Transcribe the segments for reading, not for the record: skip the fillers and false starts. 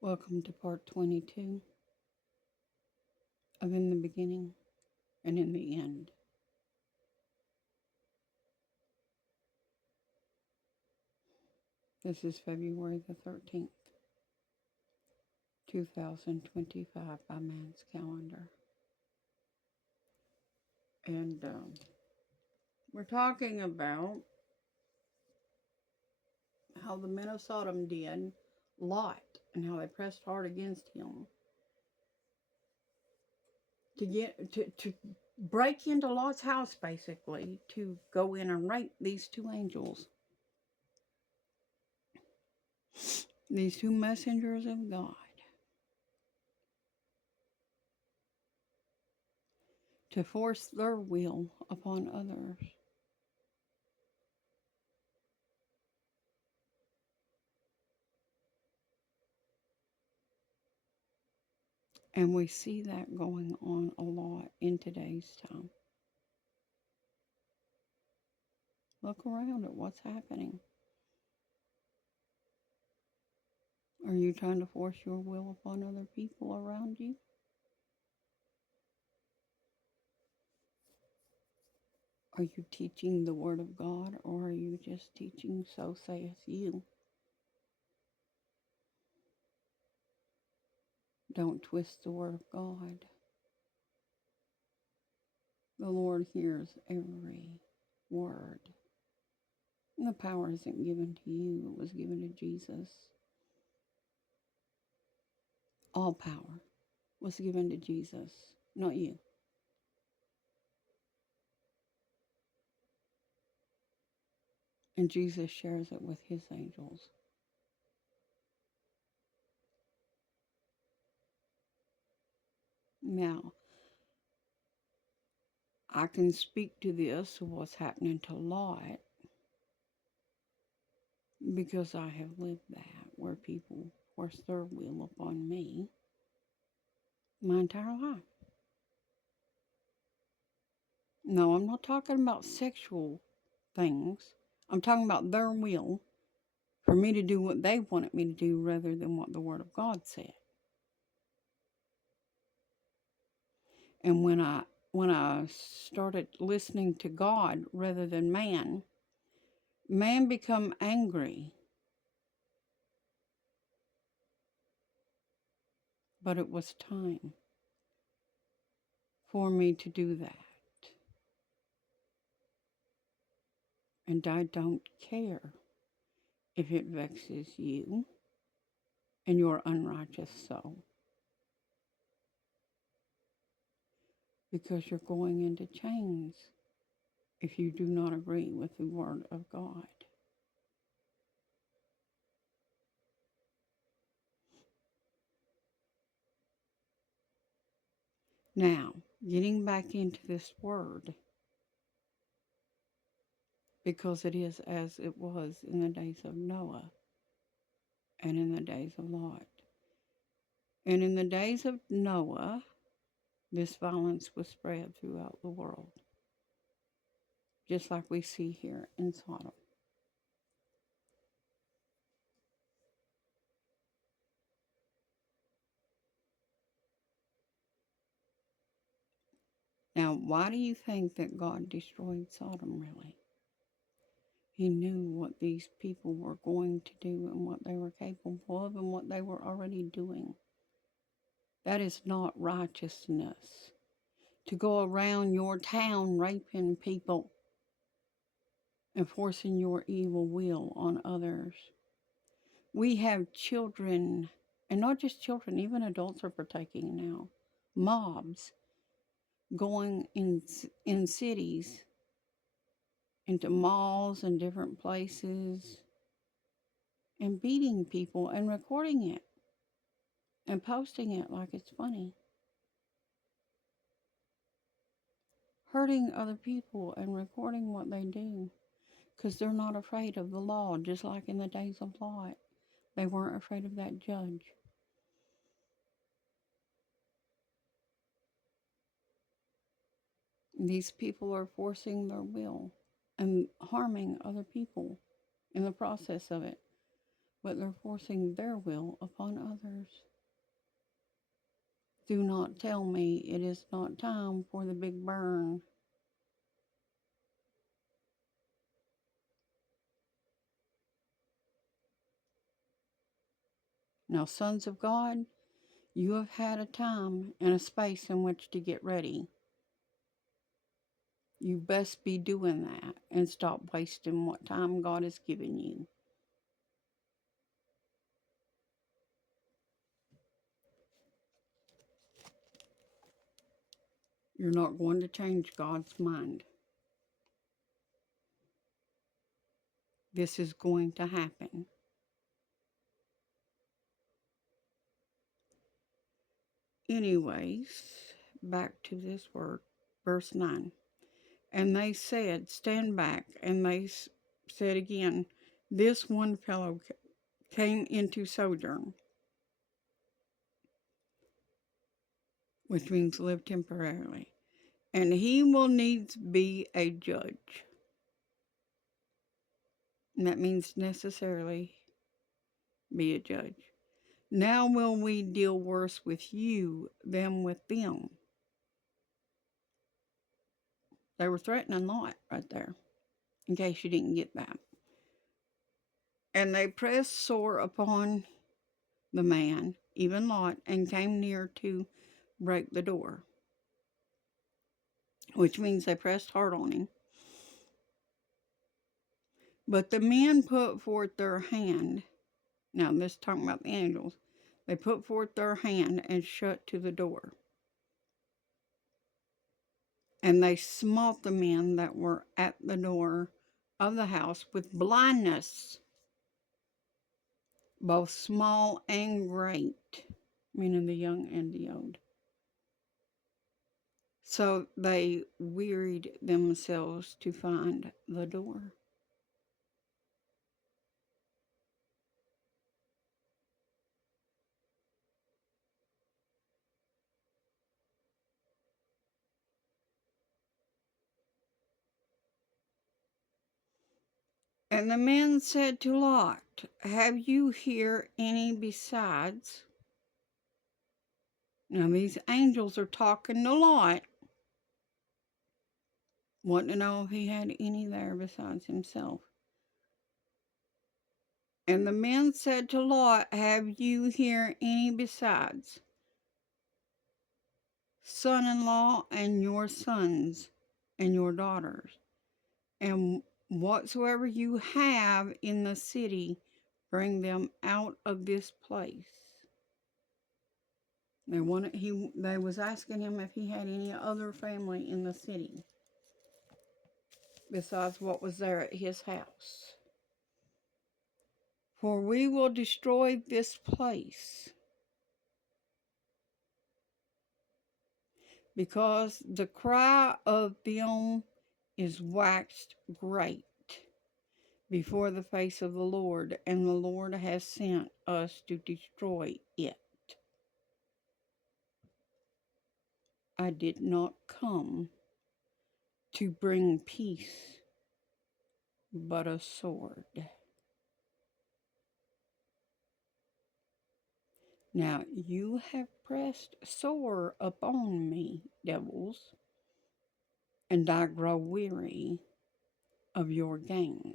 Welcome to part 22 of In the Beginning and in the End. This is February the 13th, 2025 by man's calendar. And we're talking about how the men of Sodom did Lot and how they pressed hard against him to break into Lot's house, basically, to go in and rape these two angels, these two messengers of God, to force their will upon others. And we see that going on a lot in today's time. Look around at what's happening. Are you trying to force your will upon other people around you? Are you teaching the Word of God, or are you just teaching so saith you? Don't twist the Word of God. The Lord hears every word. And the power isn't given to you, it was given to Jesus. All power was given to Jesus, not you. And Jesus shares it with his angels. Now, I can speak to this, what's happening to Lot, because I have lived that, where people force their will upon me my entire life. No, I'm not talking about sexual things. I'm talking about their will for me to do what they wanted me to do rather than what the Word of God said. And when I started listening to God rather than man, man become angry. But it was time for me to do that. And I don't care if it vexes you and your unrighteous soul, because you're going into chains if you do not agree with the Word of God. Now, getting back into this Word, because it is as it was in the days of Noah and in the days of Lot. And in the days of Noah, this violence was spread throughout the world, just like we see here in Sodom. Now, why do you think that God destroyed Sodom, really? He knew what these people were going to do and what they were capable of and what they were already doing. That is not righteousness. To go around your town raping people and forcing your evil will on others. We have children, and not just children, even adults are partaking now. Mobs going in cities, into malls and different places, and beating people and recording it and posting it like it's funny. Hurting other people and recording what they do because they're not afraid of the law, just like in the days of Lot. They weren't afraid of that judge. These people are forcing their will and harming other people in the process of it. but they're forcing their will upon others. Do not tell me it is not time for the big burn. Now, sons of God, you have had a time and a space in which to get ready. You best be doing that and stop wasting what time God has given you. You're not going to change God's mind. This is going to happen. Anyways, back to this word, verse 9. And they said, stand back. And they said again, this one fellow came into sojourn, which means live temporarily, and he will needs be a judge. And that means necessarily be a judge. Now will we deal worse with you than with them? They were threatening Lot right there, in case you didn't get that. And they pressed sore upon the man, even Lot, and came near to break the door, which means they pressed hard on him. But the men put forth their hand. Now, this is talking about the angels. They put forth their hand and shut to the door. And they smote the men that were at the door of the house with blindness, both small and great, meaning the young and the old. So they wearied themselves to find the door. And the men said to Lot, have you here any besides? Now these angels are talking to Lot, wanting to know if he had any there besides himself. And the men said to Lot, have you here any besides? Son-in-law and your sons and your daughters, and whatsoever you have in the city, bring them out of this place. They was asking him if he had any other family in the city besides what was there at his house. For we will destroy this place, because the cry of them is waxed great before the face of the Lord, and the Lord has sent us to destroy it. I did not come to bring peace, but a sword. Now you have pressed sore upon me, devils, and I grow weary of your games.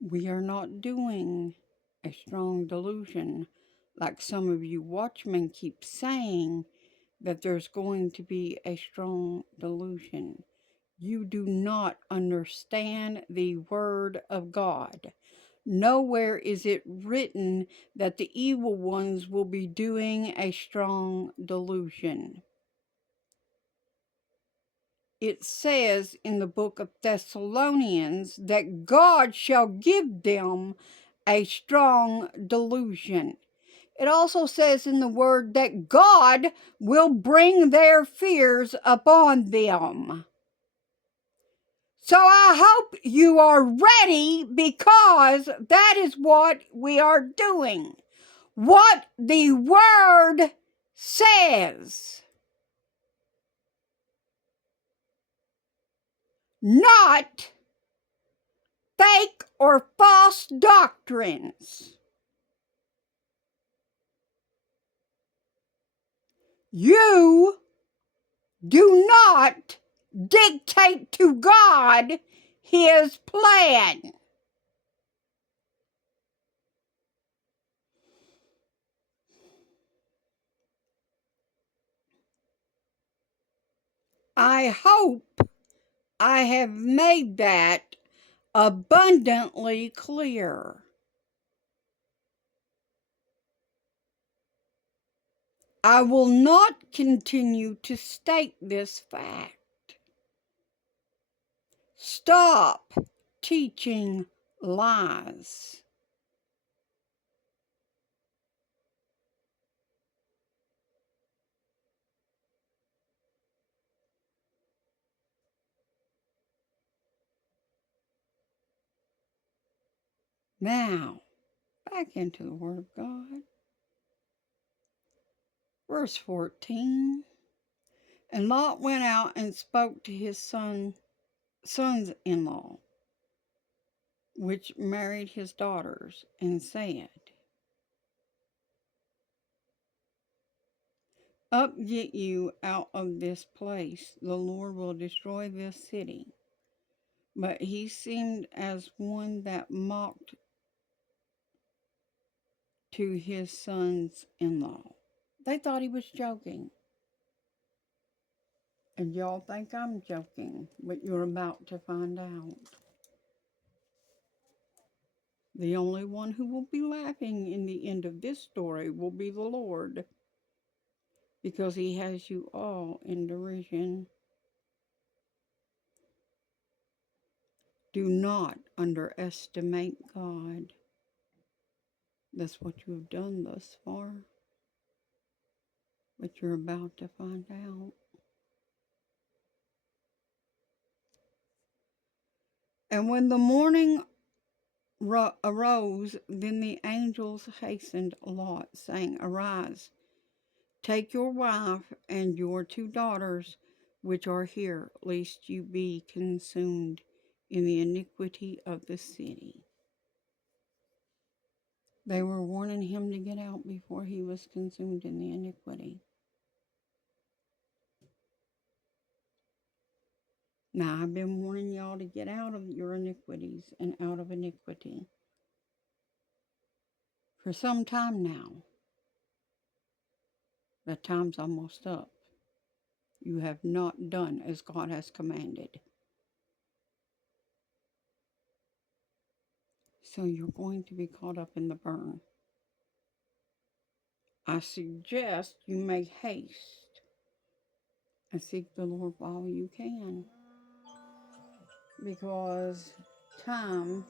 We are not doing a strong delusion like some of you watchmen keep saying that there's going to be a strong delusion. You do not understand the Word of God. Nowhere is it written that the evil ones will be doing a strong delusion. It says in the book of Thessalonians that God shall give them a strong delusion. It also says in the word that God will bring their fears upon them. So I hope you are ready, because that is what we are doing. What the word says. not fake or false doctrines. You do not dictate to God His plan. I hope I have made that abundantly clear. I will not continue to state this fact. Stop teaching lies. Now, back into the Word of God. Verse 14. And Lot went out and spoke to his sons-in-law, which married his daughters, and said, Up get you out of this place, the Lord will destroy this city. But he seemed as one that mocked to his sons-in-law. They thought he was joking. And y'all think I'm joking, but you're about to find out. The only one who will be laughing in the end of this story will be the Lord, because he has you all in derision. Do not underestimate God. That's what you have done thus far, but you're about to find out. And when the morning arose, then the angels hastened Lot, saying, Arise, take your wife and your 2 daughters, which are here, lest you be consumed in the iniquity of the city. They were warning him to get out before he was consumed in the iniquity. Now, I've been warning y'all to get out of your iniquities and out of iniquity for some time now. The time's almost up. You have not done as God has commanded. So you're going to be caught up in the burn. I suggest you make haste and seek the Lord while you can, because time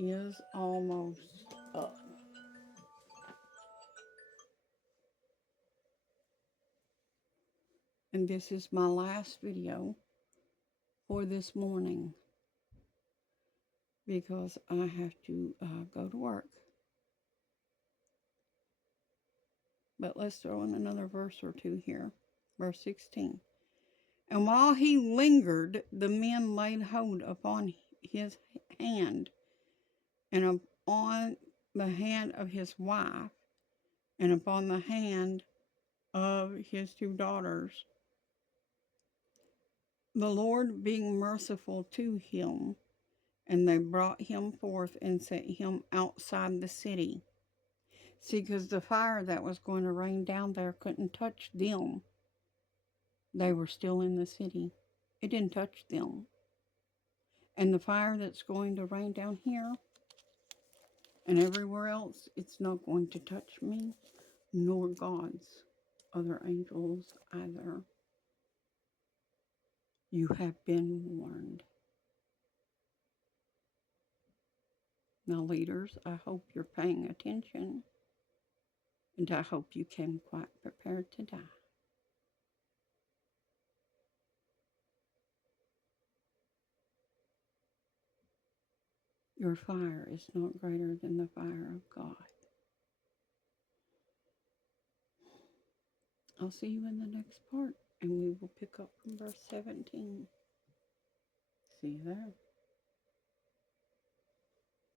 is almost up. And this is my last video for this morning, because I have to go to work. But let's throw in another verse or two here. Verse 16. And while he lingered, the men laid hold upon his hand, and upon the hand of his wife, and upon the hand of his 2 daughters, the Lord being merciful to him. And they brought him forth and set him outside the city. See, because the fire that was going to rain down there couldn't touch them. They were still in the city. It didn't touch them. And the fire that's going to rain down here and everywhere else, it's not going to touch me, nor God's other angels either. You have been warned. Now, leaders, I hope you're paying attention, and I hope you came quite prepared to die. Your fire is not greater than the fire of God. I'll see you in the next part, and we will pick up from verse 17. See you there.